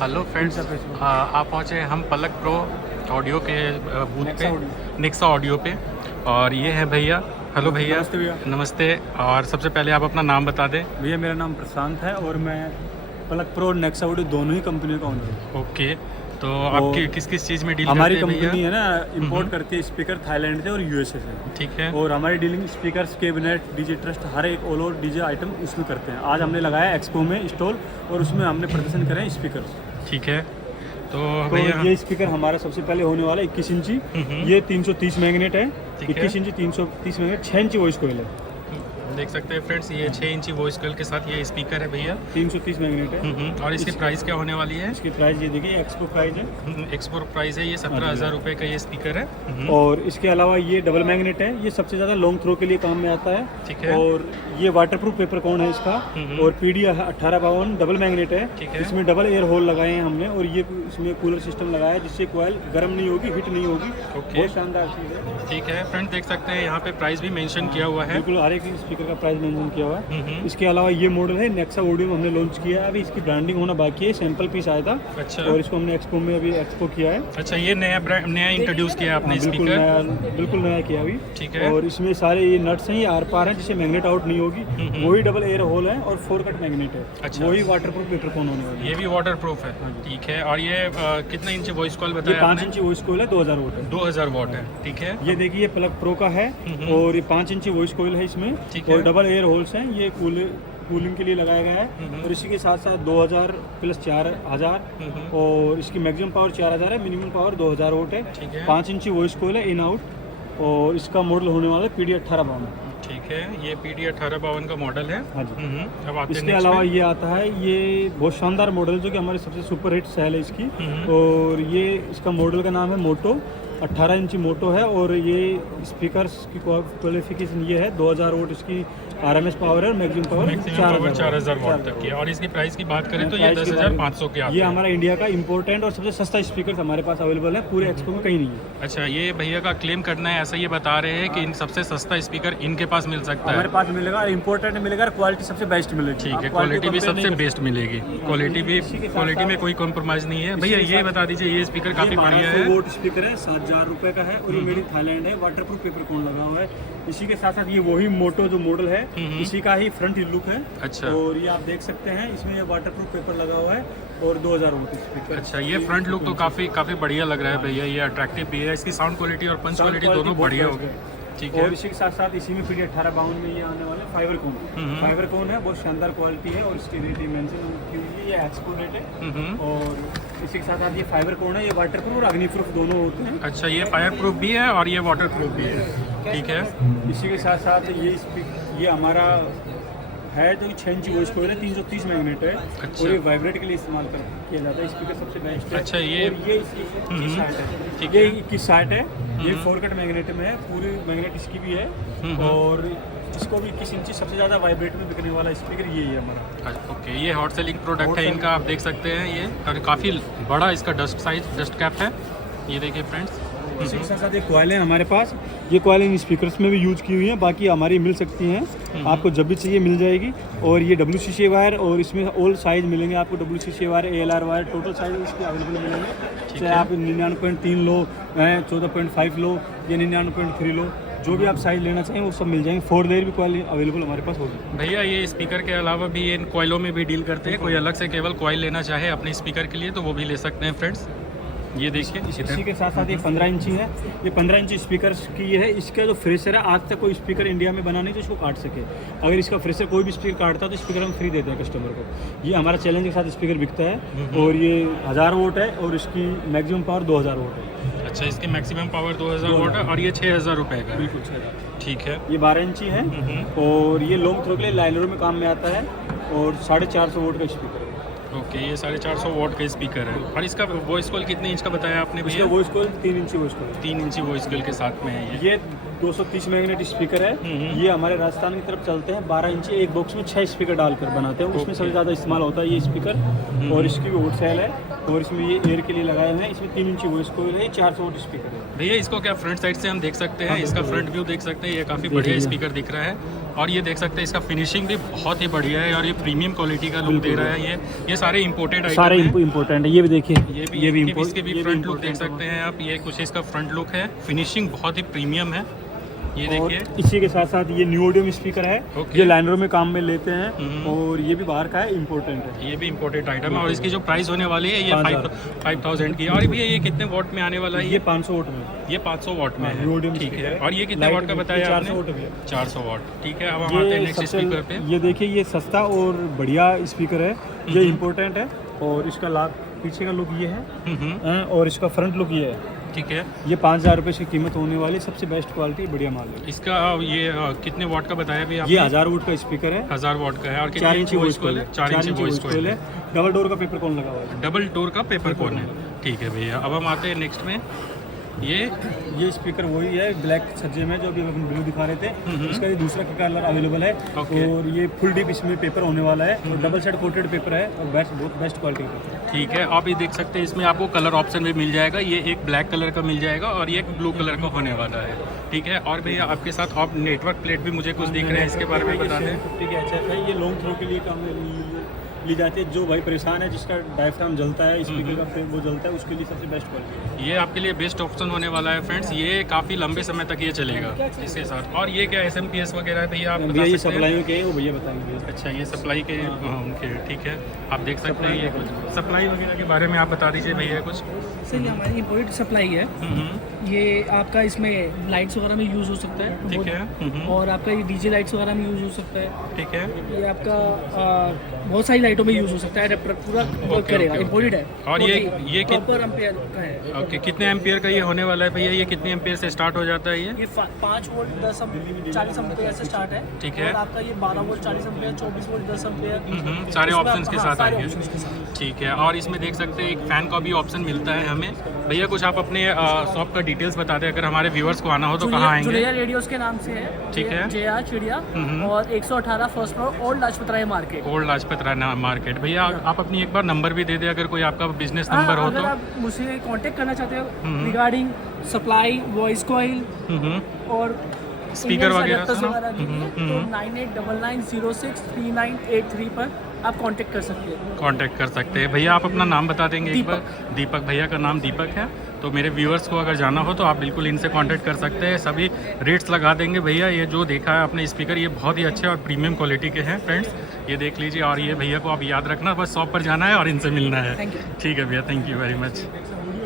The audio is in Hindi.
हेलो फ्रेंड्स, आप पहुँचे हम पलक प्रो ऑडियो के बूथ पे, नेक्सा ऑडियो पे। और ये है भैया। हेलो भैया। नमस्ते भैया। नमस्ते। और सबसे पहले आप अपना नाम बता दें। भैया मेरा नाम प्रशांत है और मैं पलक प्रो और नेक्सा ऑडियो दोनों ही कंपनियों का ओनर हूँ। ओके, तो आपकी किस किस चीज़ में डील हमारी करते हैं कंपनी भैया? है ना, इंपोर्ट करती है स्पीकर थाईलैंड से और यूएसए से। ठीक है। और हमारी dealing speakers, cabinet, DJ trust, हर एक ऑल ओवर डीजे आइटम उसमें करते हैं। आज हमने लगाया एक्सपो में स्टॉल और उसमें हमने प्रदर्शन करे हैं स्पीकर्स। ठीक है। तो तो भैया ये स्पीकर हमारा सबसे पहले होने वाला 21 इंची। ये 330 मैग्नेट है। ठीक है। 21 इंची 330 मैग्नेट, 6 इंची वॉइस कोयल है। देख सकते हैं फ्रेंड्स, ये 6 इंची वॉइस कॉल के साथ ये स्पीकर है भैया। 330 मैग्नेट है। और इसकी प्राइस क्या होने वाली है? इसकी प्राइस ये देखिए, एक्सपो प्राइस है। एक्सपोर्ट प्राइस है ये 17,000 रुपये का ये स्पीकर है। और इसके अलावा ये डबल मैग्नेट है। ये सबसे ज़्यादा लॉन्ग थ्रो के लिए काम में आता है। ठीक है। और ये वाटरप्रूफ पेपर कौन है इसका। और PD 1852 डबल मैग्नेट है। ठीक है। इसमें डबल एयर होल लगाए हैं हमने और ये इसमें कूलर सिस्टम लगाया है जिससे कोयल गर्म नहीं होगी, हीट नहीं होगी। ओके। बहुत शानदार चीज़ है। ठीक है फ्रेंड, देख सकते हैं यहाँ पे प्राइस भी मेंशन किया हुआ है। बिल्कुल, हर एक स्पीकर का प्राइस मेंशन किया हुआ है। इसके अलावा ये मॉडल है नेक्सा ऑडियो में हमने लॉन्च किया है। अभी इसकी ब्रांडिंग होना बाकी है, सैंपल पीस आया था। अच्छा। और इसको हमने एक्सपो में अभी एक्सपो किया है। अच्छा, ये नया इंट्रोड्यूस किया आपने बिल्कुल स्पीकर। नया, बिल्कुल नया किया अभी। ठीक है। और इसमें सारे ये नट्स हैं, ये आर पार हैं जिससे मैग्नेट आउट नहीं होगी। वही डबल एयर होल है और 4 कट मैग्नेट है। अच्छा। वही वाटरप्रूफ पेपर फोन होने वाली है। ये भी वाटर प्रूफ है। ठीक है। और ये कितने इंच वॉइस कॉल ये बताया 5 आपने? इंची वॉइस कोयल है, 2000 वोट है। 2000 वॉट है। ठीक है। ये देखिए, ये प्लग प्रो का है और ये 5 इंची वॉइस कोयल है इसमें। ठीक है। और डबल एयर होल्स हैं, ये कूलिंग के लिए लगाया गया है। और इसी के साथ साथ 2000 प्लस 4000 और इसकी मैक्सिमम पावर 4000 है, मिनिमम पावर 2000 वोट है। ठीक है। 5 इंची वॉइस कोयल है, इन आउट। और इसका मॉडल होने वाला है PD 1852। ठीक है। ये PD 1852 का मॉडल है। हाँ जी। अब आते हैं इसके next अलावा पे। ये आता है, ये बहुत शानदार मॉडल है जो कि हमारी सबसे सुपर हिट सेल है इसकी। और ये इसका मॉडल का नाम है मोटो। 18 इंची मोटो है और ये स्पीकर्स की क्वालिफिकेशन ये है 2000 वोट इसकी RMS पावर है और maximum power maximum power 4000 what तक की है। और इसकी प्राइस की बात करें तो ये 10,500 के आते ये हैं। हमारा इंडिया का इम्पोर्टेंट और सबसे सस्ता स्पीकर हमारे पास अवेलेबल है, पूरे एक्सपो में कहीं नहीं है। अच्छा, ये भैया का क्लेम करना है, ऐसा ये बता रहे हैं कि इन सबसे सस्ता स्पीकर इनके पास मिल सकता हमारे है। पास मिलेगा, इम्पोर्टेंट मिलेगा, क्वालिटी सबसे बेस्ट मिलेगी। ठीक है। आप क्वालिटी भी compare सबसे नहीं बेस्ट मिलेगी। क्वालिटी में कोई कॉम्प्रोमाइज़ नहीं है। भैया ये बता दीजिए, ये स्पीकर काफ़ी बढ़िया है। वोट स्पीकर है, 7000 रुपए का है और ये मेड इन थाईलैंड है। वाटरप्रूफ पेपर कौन लगा हुआ है। इसी के साथ साथ ये वही मोटो जो मॉडल है, इसी का ही फ्रंट लुक है। अच्छा। और ये आप देख सकते हैं, इसमें ये वाटरप्रूफ पेपर लगा हुआ है और 2000 वोट स्पीकर। अच्छा, ये फ्रंट लुक तो काफ़ी बढ़िया लग रहा है भैया। ये अट्रैक्टिव भी है, इसकी साउंड क्वालिटी और पंच क्वालिटी दोनों बढ़िया हो गई। ठीक है। और इसी के साथ साथ इसी में PD 1852 में ये आने वाले फाइबर कोन। फाइबर कोन है, बहुत शानदार क्वालिटी है और इसकी रेट मेंशन की हुई है, ये एक्सपो रेट है। और इसी के साथ साथ ये फाइबर कोन है, ये वाटरप्रूफ और अग्निप्रूफ दोनों होते हैं। अच्छा, ये फायर प्रूफ भी है और ये वाटर प्रूफ भी है। ठीक है। इसी के साथ साथ ये हमारा है जो कि 6 इंची वॉइस कोयल है, 330 मैग्नेट है। अच्छा। और ये वाइब्रेट के लिए इस्तेमाल किया जाता है। स्पीकर सबसे बेस्ट है। अच्छा, ये और ये इसकी 21 है। ठीक ये है। 21 साइट है। ये 4 कट मैग्नेट में है, पूरी मैग्नेट इसकी भी है। और इसको भी 21 इंची सबसे ज़्यादा वाइब्रेट में बिकने वाला स्पीकर ये है हमारा। ओके, ये हॉट सेलिंग प्रोडक्ट है इनका, आप देख सकते हैं ये। और काफ़ी बड़ा इसका डस्ट कैप है, ये देखिए फ्रेंड्स। इसी के साथ साथ ये कॉइलें हमारे पास, ये कॉइलें इन स्पीकर्स में भी यूज की हुई हैं, बाकी हमारी मिल सकती हैं। आपको जब भी चाहिए मिल जाएगी। और ये WCC वायर और इसमें ऑल साइज मिलेंगे आपको। WCC wire, ALR wire, total size इसके अवेलेबल मिलेंगे। चाहे आप 99.3 लो, 14.5 लो या 99.3 लो, जो भी आप साइज लेना चाहें वो सब मिल जाएंगे। 4 लेयर भी कॉइल अवेलेबल हमारे पास होगी। भैया ये स्पीकर के अलावा भी ये इन कॉइलों में भी डील करते हैं। कोई अलग से केवल कॉइल लेना चाहे अपने स्पीकर के लिए तो वो भी ले सकते हैं फ्रेंड्स। ये देखिए, इसी के साथ साथ ये 15 इंची है। ये 15 इंची स्पीकर्स की ये है। इसका जो फ्रेशर है, आज तक कोई स्पीकर इंडिया में बना नहीं तो इसको काट सके। अगर इसका फ्रेशर कोई भी स्पीकर काटता है तो स्पीकर हम फ्री देते हैं कस्टमर को। ये हमारा चैलेंज के साथ स्पीकर बिकता है। और ये 1000 वोट है और इसकी मैक्सिमम पावर 2000 वोट है। अच्छा, इसकी मैक्सिमम पावर 2000 वोट है और ये 6000 रुपये का है। बिल्कुल 6000। ठीक है। ये 12 इंची है और ये लॉन्ग थ्रो के लिए लाइनरों में काम में आता है। और 450 वोट का स्पीकर है। ओके, ये 450 वॉट का स्पीकर है। और इसका वॉइस कॉल कितने इंच का बताया आपने भैया? इसका वॉइस कॉल 3 इंची वॉइस कॉल 3 इंची वॉइस कॉल के साथ में है ये। 230 मैग्नेट स्पीकर है। ये हमारे राजस्थान की तरफ चलते हैं। 12 इंची एक बॉक्स में 6 स्पीकर डालकर बनाते हैं। उसमें सबसे ज़्यादा इस्तेमाल होता है ये स्पीकर। और इसकी भी वोट सेल है और इसमें ये एयर के लिए लगाए हुए हैं। इसमें 3 इंची वॉइस कॉल है, 400 वोट स्पीकर है। भैया इसको क्या फ्रंट साइड से हम देख सकते हैं? इसका फ्रंट व्यू देख सकते हैं। ये काफ़ी बढ़िया स्पीकर दिख रहा है। और ये देख सकते हैं इसका फिनिशिंग भी बहुत ही बढ़िया है और ये प्रीमियम क्वालिटी का लुक दे रहा है। ये सारे इंपोर्टेड आइटम सारे हैं। इम्पोर्टेंट है। ये भी देखिए, ये भी import- इसके भी ये फ्रंट लुक import देख सकते हैं आप। ये कुछ इसका फ्रंट लुक है, फिनिशिंग बहुत ही प्रीमियम है। ये और देखिए, इसी के साथ साथ ये न्यू ऑडियम स्पीकर है। ओके। ये लाइनरों में काम में लेते हैं और ये भी बाहर का है, इम्पोर्टेंट है। ये भी इंपोर्टेड आइटम है और इसकी जो प्राइस होने वाली है ये 5000 5000 की है। और भैया ये कितने वॉट में आने वाला है? ये 500 वोट में, ये 500 वॉट में न्यू है, ऑडियम ठीक स्पीकर है। है। और ये कितने लाइट वॉट का भी बताया 400 आपने? वोट भी है। 400 वॉट, ठीक है। अब हम आते हैं नेक्स्ट स्पीकर पे। ये देखिए, ये सस्ता और बढ़िया स्पीकर है। ये इम्पोर्टेंट है और इसका लाभ पीछे का लुक ये है और इसका फ्रंट लुक ये है। ठीक है। ये 5000 रुपये की कीमत होने वाली, सबसे बेस्ट क्वालिटी, बढ़िया माल है। इसका ये कितने वॉट का बताया भी आपने? ये 1000 वोट का स्पीकर है, 1000 वॉट का है। और 4 कितने इंची वॉइस कॉल है, 4 इंची वॉइस कॉल है। डबल डोर का पेपर कॉन लगा हुआ है। डबल डोर का पेपर कॉन है, ठीक है भैया। अब हम आते हैं नेक्स्ट में। ये स्पीकर वही है ब्लैक सज्जे में जो अभी हम ब्लू दिखा रहे थे। इसका ये दूसरा कलर अवेलेबल है ओके। और ये फुल डीप इसमें पेपर होने वाला है और डबल साइड कोटेड पेपर है और बहुत बेस्ट क्वालिटी का पेपर है। ठीक है। आप ये देख सकते हैं इसमें आपको कलर ऑप्शन भी मिल जाएगा। ये एक ब्लैक कलर का मिल जाएगा और ये एक ब्लू कलर का होने वाला है, ठीक है। और भैया आपके साथ आप नेटवर्क प्लेट भी मुझे कुछ दिख रहे हैं, इसके बारे में बता दें। 50 के HF है, ये लॉन्ग थ्रो के लिए काम ली जाती है। जो भाई परेशान है, जिसका डायफ्राम जलता है, स्पीकर का फ्रेम वो जलता है, उसके लिए सबसे बेस्ट क्वालिटी है। ये आपके लिए बेस्ट ऑप्शन होने वाला है फ्रेंड्स। ये काफ़ी लंबे समय तक ये चलेगा इसके साथ। और ये क्या SMPS वगैरह है भैया, आप भैया बता ये सकते हैं? सप्लाइयों के हैं, वो भैया बताएंगे। अच्छा, ये सप्लाई के उनके, ठीक है। आप देख सकते हैं ये कुछ सप्लाई वगैरह के बारे में आप बता दीजिए भैया कुछ। सर ये हमारी इम्पोर्टेड सप्लाई है। ये आपका इसमें लाइट्स वगैरह में यूज़ हो सकता है, ठीक है। और आपका ये डीजे लाइट्स वगैरह में यूज़ हो सकता है। ठीक है। ये आपका बहुत सारी लाइटों में यूज़ हो सकता है। अडेप्टर पूरा वर्क करेगा, ओके। इम्पोर्टेड है। और ये प्रॉपर एम्पेयर का है। ओके, कितने एम्पियर का ये होने वाला है भैया? ये कितने एम्पियर से स्टार्ट हो जाता है ये? ये 5 वोल्ट 40 एम्पेयर से स्टार्ट है। ठीक है। और आपका ये 12 वोल्ट 40 एम्पेयर, 24 वोल्ट 10 एम्पेयर, सारे इसमें ऑप्शंस के हाँ, साथ सारे आएंगे, options के साथ। ठीक है। और इसमें देख सकते हैं एक फ़ैन का भी ऑप्शन मिलता है हमें। भैया कुछ आप अपने शॉप का डिटेल्स बता दें, अगर हमारे व्यूअर्स को आना हो तो कहाँ आएंगे? जुड़ैया रेडियोस के नाम से है, ठीक है। JR चिड़िया, और 118 first floor old Lajpat Rai market. Old Lajpat Rai market. भैया आप अपनी एक बार नंबर भी दे दें, अगर कोई आपका बिजनेस नंबर हो अगर तो। आप मुझसे कांटेक्ट करना चाहते हो रिगार्डिंग सप्लाई, वॉइस कॉइल और स्पीकर वगैरह adapters से ना? वगैरह के लिए, तो 9899063983 पर आप कांटेक्ट कर सकते हैं। कांटेक्ट कर सकते हैं। भैया आप अपना नाम बता देंगे एक बार? दीपक। भैया का नाम दीपक है। तो मेरे व्यूअर्स को अगर जाना हो तो आप बिल्कुल इनसे कांटेक्ट कर सकते हैं। सभी रेट्स लगा देंगे भैया। ये जो देखा है आपने स्पीकर, ये बहुत ही अच्छे और प्रीमियम क्वालिटी के हैं फ्रेंड्स, ये देख लीजिए। और ये भैया को आप याद रखना, बस शॉप पर जाना है और इनसे मिलना है। Thank you. ठीक है भैया, थैंक यू वेरी मच।